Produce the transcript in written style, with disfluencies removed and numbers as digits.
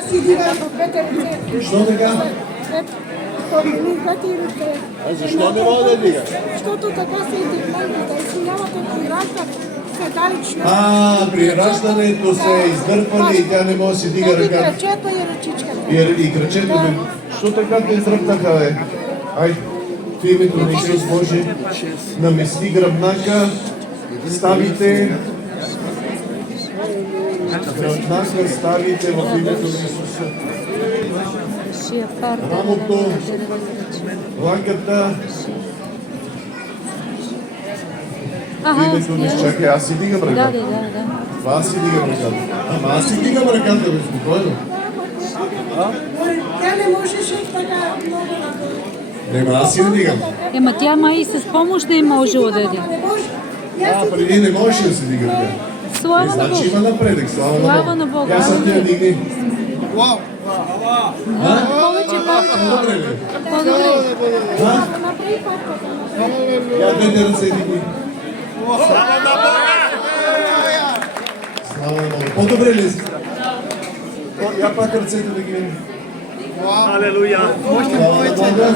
Си дигам по двете ръце. Що така? Защо не мога да дига? Защото така се издигнете и си нямате прираждане. Седалично. При раждането се е издърпали и тя не може да си дига И ръката. крачето и ръчичката. И крачето. Що така те издръпнаха, бе? Ай, в името на Исус Божи, намести гръбнака, ставите гръбнака, ставите в името на Исуса. Рамото, лаката, в името на Исус. Чакай, аз си дигам ръката. Това аз си дигам ръката. Ама аз си дигам ръката, бе, спокойно. Тя не можеше така много да Нема, аз си я дигам. Ема тя май и с помощ да е можела да дига. Преди не можеше да се дига ръка. Слава на Значи Бога. има напредък, слава на Бога. Тя съм тя дигни. Повече. Добре ли? По-добре. Я двете ръце дигни. Слава на Бога. По-добре ли? Я пак ръцете да ги... Алелуя! Слава на Бога.